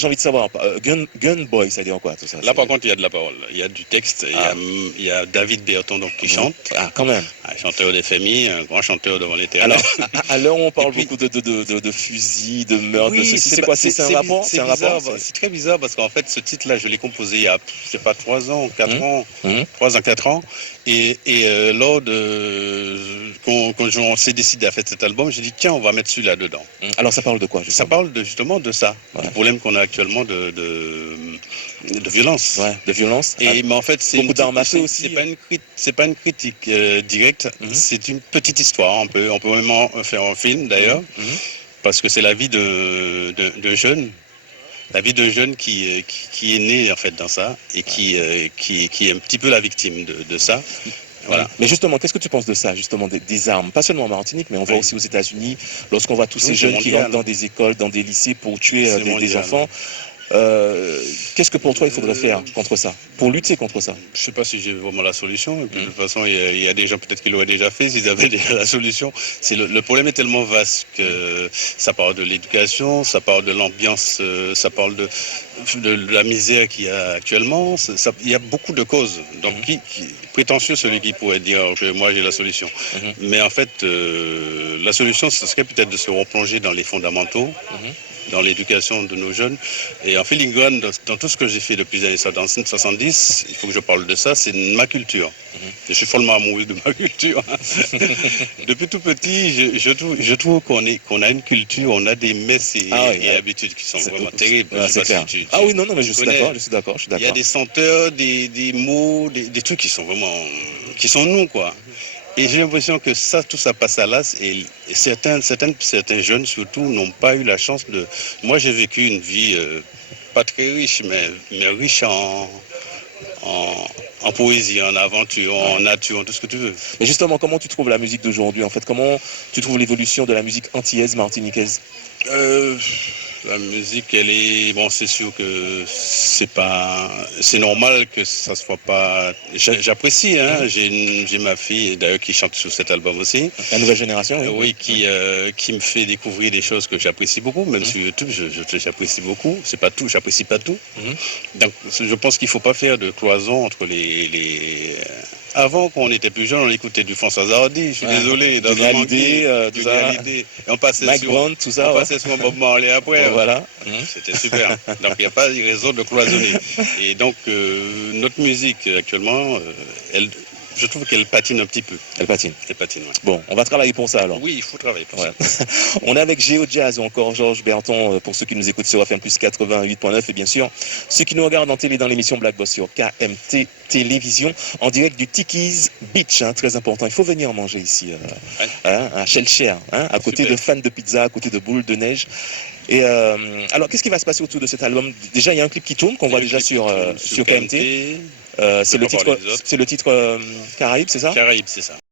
J'ai envie de savoir, Gun Boy, ça veut dire quoi tout ça? Là, par contre, il y a de la parole, il y a du texte, il y a David Berton donc, qui chante. Ah, quand même. Un chanteur des familles, un grand chanteur devant l'Éternel. Alors, à l'heure où on parle beaucoup de fusils, de meurtres, de ceci, c'est quoi? C'est un rapport? C'est bizarre, c'est très bizarre parce qu'en fait, ce titre-là, je l'ai composé il y a, je sais pas, 3 ans, 4 ans, 3 ans, 4 ans. Et lors de. Quand on s'est décidé à faire cet album, j'ai dit, tiens, on va mettre celui-là dedans. Alors, ça parle de quoi? Ça parle justement de ça, du problème qu'on a actuellement de violence. Ouais, de violence. Mais en fait, c'est beaucoup d'armes à feu aussi. C'est pas une critique directe, c'est une petite histoire. On peut même en faire un film d'ailleurs, parce que c'est la vie d'un jeune. La vie d'un jeune qui est né en fait dans ça et qui est un petit peu la victime de ça. Voilà. Mais justement, qu'est-ce que tu penses de ça, justement, des armes? Pas seulement en Martinique, mais on voit aussi aux États-Unis, lorsqu'on voit tous ces jeunes qui rentrent dans des écoles, dans des lycées pour tuer des enfants. Qu'est-ce que pour toi il faudrait faire contre ça, pour lutter contre ça? Je ne sais pas si j'ai vraiment la solution. Et puis, de toute façon, il y a des gens peut-être qui l'auraient déjà fait s'ils avaient déjà la solution. Le problème est tellement vaste que ça parle de l'éducation, ça parle de l'ambiance, ça parle de la misère qu'il y a actuellement. Il y a beaucoup de causes. Donc, prétentieux celui qui pourrait dire que moi j'ai la solution. Mais en fait, la solution, ce serait peut-être de se replonger dans les fondamentaux. Dans l'éducation de nos jeunes. Et en filigrane, dans tout ce que j'ai fait depuis les années 70, il faut que je parle de ça, c'est ma culture. Je suis follement amoureux de ma culture. Depuis tout petit, je trouve qu'on a une culture, on a des messes et habitudes qui sont vraiment terribles. C'est clair. Oui, non, mais je suis d'accord. Il y a des senteurs, des mots, des trucs qui sont vraiment, qui sont nous, quoi. Et j'ai l'impression que tout ça passe à l'as et certains jeunes surtout n'ont pas eu la chance de... Moi j'ai vécu une vie pas très riche, mais riche en poésie, en aventure, en nature, en tout ce que tu veux. Mais justement, comment tu trouves la musique d'aujourd'hui en fait? Comment tu trouves l'évolution de la musique antillaise, martiniquaise? La musique, elle est... Bon, c'est sûr que c'est normal que ça se soit pas... J'apprécie, hein. J'ai ma fille, d'ailleurs, qui chante sur cet album aussi. La nouvelle génération, oui. Oui, qui me fait découvrir des choses que j'apprécie beaucoup. Même sur YouTube, j'apprécie beaucoup. C'est pas tout, j'apprécie pas tout. Donc, je pense qu'il faut pas faire de cloison entre les... Avant, quand on était plus jeune, on écoutait du François Hardy, je suis désolé. Dans tout ça. Et on passait Mike Brown, tout ça. On passait sur Bob Marley après. Voilà. C'était super. Donc, il n'y a pas de raison de cloisonner. Et donc, notre musique, actuellement, je trouve qu'elle patine un petit peu. Elle patine. Elle patine, oui. Bon, on va travailler pour ça alors. Oui, il faut travailler pour ça. On est avec Géo Jazz ou encore Georges Berton pour ceux qui nous écoutent sur FM plus 88.9 et bien sûr ceux qui nous regardent en télé dans l'émission Black Boss sur KMT Télévision en direct du Tiki's Beach, très important. Il faut venir manger ici à Shellshare, à côté de fans de pizza, à côté de boules de neige. Et alors, qu'est-ce qui va se passer autour de cet album? Déjà, il y a un clip qui tourne qu'on voit déjà sur KMT. C'est le titre Caraïbes, c'est ça? Caraïbes, c'est ça.